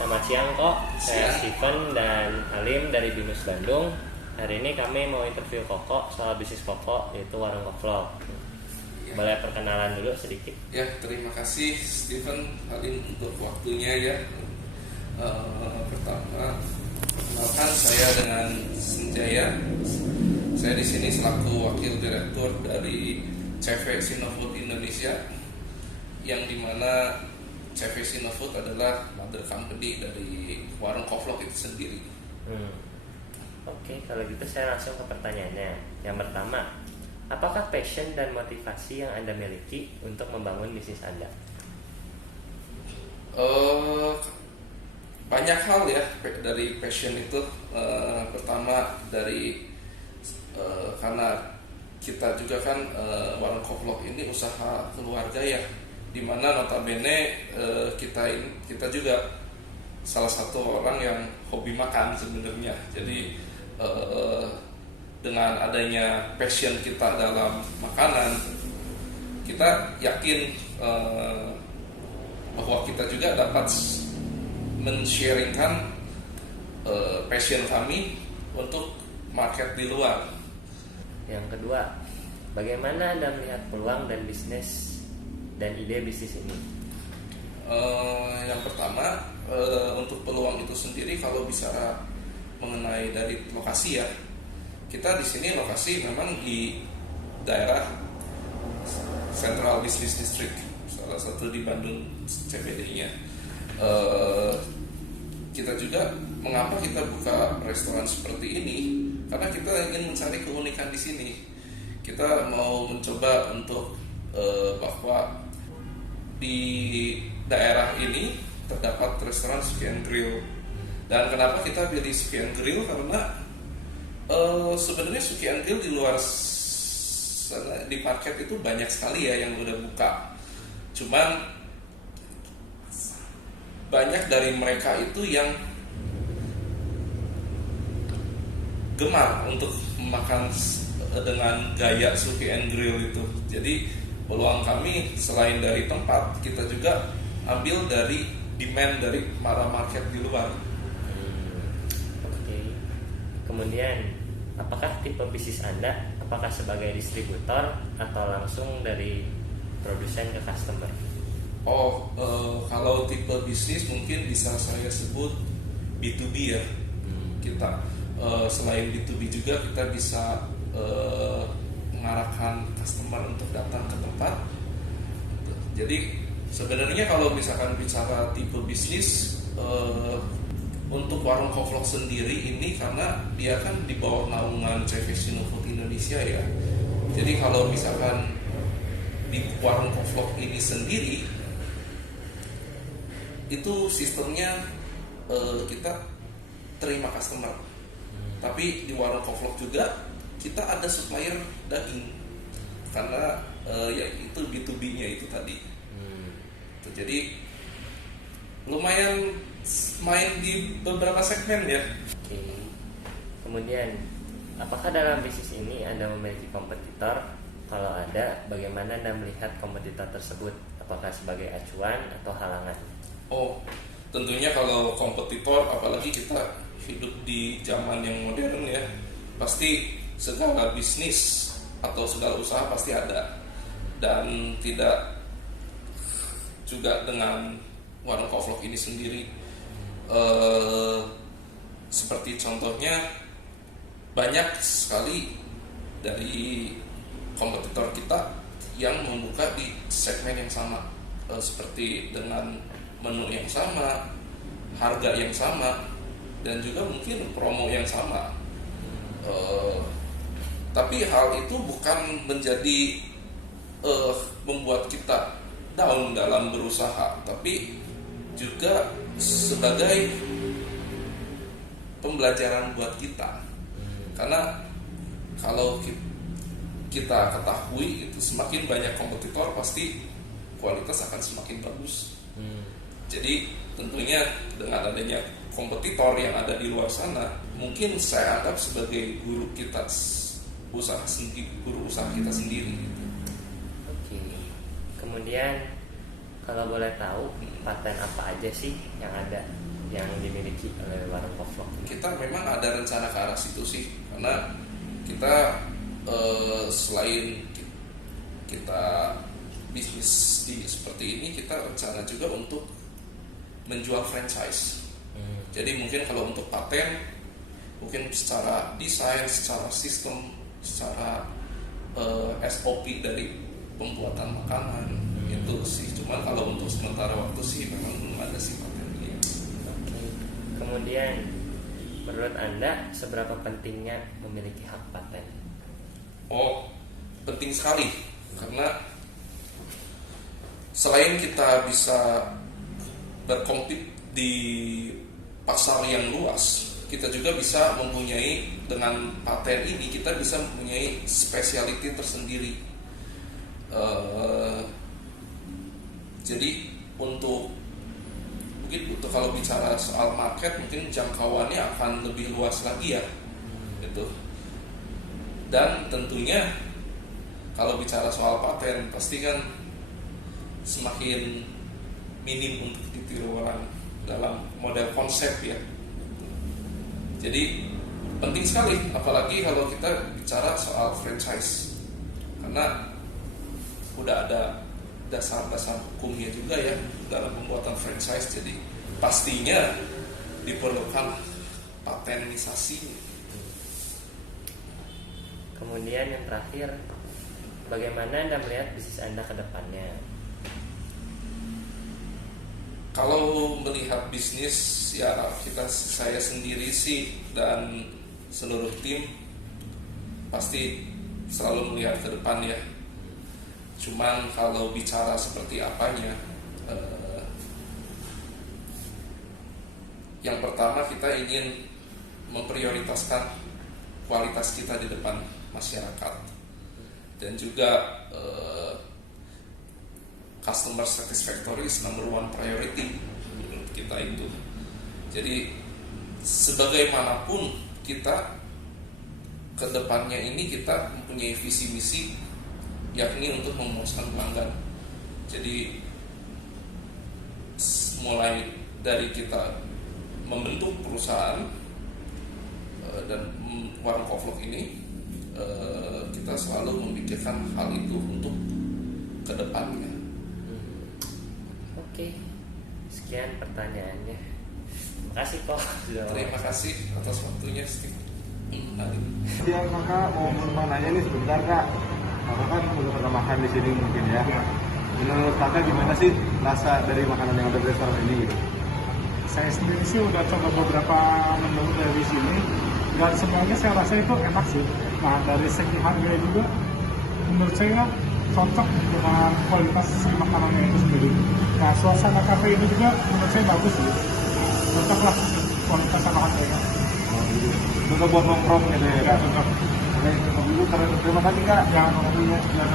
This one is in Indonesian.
Selamat siang kok, saya Siang. Steven dan Halim dari Binus Bandung. Hari ini kami mau interview Koko soal bisnis Koko, yaitu warung Koflok. Ya. Boleh perkenalan dulu sedikit? Ya, terima kasih Steven Halim untuk waktunya ya. Pertama, perkenalkan saya dengan Senjaya. Saya di sini selaku wakil direktur dari CV Sinofood Indonesia, yang dimana CV Sinofood adalah mother company dari warung Koflok itu sendiri. Oke, kalau gitu saya langsung ke pertanyaannya. Yang pertama, apakah passion dan motivasi yang Anda miliki untuk membangun bisnis Anda? Banyak hal ya dari passion itu. Pertama dari karena kita juga kan warung Koflok ini usaha keluarga ya, dimana notabene kita juga salah satu orang yang hobi makan sebenarnya. Jadi dengan adanya passion kita dalam makanan, kita yakin bahwa kita juga dapat men-sharingkan passion kami untuk market di luar. Yang kedua, bagaimana Anda melihat peluang dan bisnis dan ide bisnis ini? Yang pertama, untuk peluang itu sendiri, kalau bicara mengenai dari lokasi ya, kita di sini lokasi memang di daerah Central Business District, salah satu di Bandung CBD-nya. Kita juga mengapa kita buka restoran seperti ini, karena kita ingin mencari keunikan di sini. Kita mau mencoba untuk bahwa di daerah ini terdapat restoran Suki and Grill. Dan kenapa kita pilih Suki and Grill? Karena sebenarnya Suki and Grill di luar sana, di market itu banyak sekali ya yang udah buka. Cuman banyak dari mereka itu yang gemar untuk makan dengan gaya Suki and Grill itu. Jadi peluang kami selain dari tempat, kita juga ambil dari demand dari para market di luar. Oke. Kemudian, apakah tipe bisnis Anda, apakah sebagai distributor atau langsung dari produsen ke customer? Kalau tipe bisnis mungkin bisa saya sebut B2B ya. Kita selain B2B juga kita bisa mengarahkan customer untuk datang ke tempat. Jadi sebenarnya kalau misalkan bicara tipe bisnis, untuk warung Koflok sendiri ini, karena dia kan di bawah naungan CV Sinofood Indonesia ya. Jadi kalau misalkan di warung Koflok ini sendiri, itu sistemnya kita terima customer. Tapi di warung Koflok juga kita ada supplier daging, karena ya itu B2B-nya itu tadi. Jadi lumayan main di beberapa segmen ya. Oke. Kemudian, apakah dalam bisnis ini Anda memiliki kompetitor? Kalau ada, bagaimana Anda melihat kompetitor tersebut? Apakah sebagai acuan atau halangan? Tentunya kalau kompetitor, apalagi kita hidup di zaman yang modern ya, pasti segala bisnis atau segala usaha pasti ada. Dan tidak juga dengan warung Koflok ini sendiri. Seperti contohnya, banyak sekali dari kompetitor kita yang membuka di segmen yang sama, seperti dengan menu yang sama, harga yang sama, dan juga mungkin promo yang sama. Tapi hal itu bukan menjadi membuat kita down dalam berusaha, tapi juga sebagai pembelajaran buat kita. Karena kalau kita ketahui itu, semakin banyak kompetitor pasti kualitas akan semakin bagus. Jadi tentunya dengan adanya kompetitor yang ada di luar sana, mungkin saya anggap sebagai guru kita guru usaha kita sendiri. Oke. Kemudian, kalau boleh tahu, paten apa aja sih yang ada? yang dimiliki oleh warung Kovlog? Kita memang ada rencana ke arah situ sih, karena kita selain kita bisnis seperti ini, kita rencana juga untuk menjual franchise. Jadi mungkin kalau untuk paten, mungkin secara desain, secara sistem, secara SOP dari pembuatan makanan itu sih. Cuma kalau untuk sementara waktu sih memang belum ada sih patennya. Oke. Kemudian menurut Anda seberapa pentingnya memiliki hak paten? Oh, penting sekali, karena selain kita bisa berkompet di pasar yang luas, kita juga bisa mempunyai, dengan paten ini kita bisa mempunyai specialty tersendiri. Jadi untuk kalau bicara soal market, mungkin jangkauannya akan lebih luas lagi ya, gitu. Dan tentunya kalau bicara soal paten, pasti kan semakin minim untuk ditiru orang dalam model konsep ya. Jadi penting sekali, apalagi kalau kita bicara soal franchise, karena udah ada dasar-dasar hukumnya juga ya dalam pembuatan franchise. Jadi pastinya diperlukan patenisasi. Kemudian yang terakhir, bagaimana Anda melihat bisnis Anda ke depannya? Kalau melihat bisnis ya, saya sendiri sih dan seluruh tim pasti selalu melihat ke depan ya. Cuman kalau bicara seperti apanya, yang pertama kita ingin memprioritaskan kualitas kita di depan masyarakat, dan juga customer satisfactory is number one priority menurut kita itu. Jadi sebagaimanapun kita ke depannya ini, kita mempunyai visi misi, yakni untuk memuaskan pelanggan. Jadi mulai dari kita membentuk perusahaan dan warung Kovlog ini, kita selalu memikirkan hal itu untuk ke depannya. Oke, sekian pertanyaannya. Terima kasih kok. Terima kasih atas waktunya, Steve. Ya, maka mau nanya nih sebentar Kak. Kakak kan udah pernah makan di sini mungkin ya. Menurut Kakak gimana sih rasa dari makanan yang ada di restoran ini gitu? Saya sendiri sih udah coba beberapa menu dari sini dan semuanya saya rasa itu enak sih. Nah, dari segi harga juga menurut saya cocok dengan kualitas si makanannya itu sendiri. Nah, suasana kafe ini juga menurut saya bagus sih. Cocok lah kualitas sama harganya. Oh, gitu. Cocok buat nongkrong gitu ya. Ya, cocok. Oke, cukup dulu. Terima kasih Kak. Yang nomornya sudah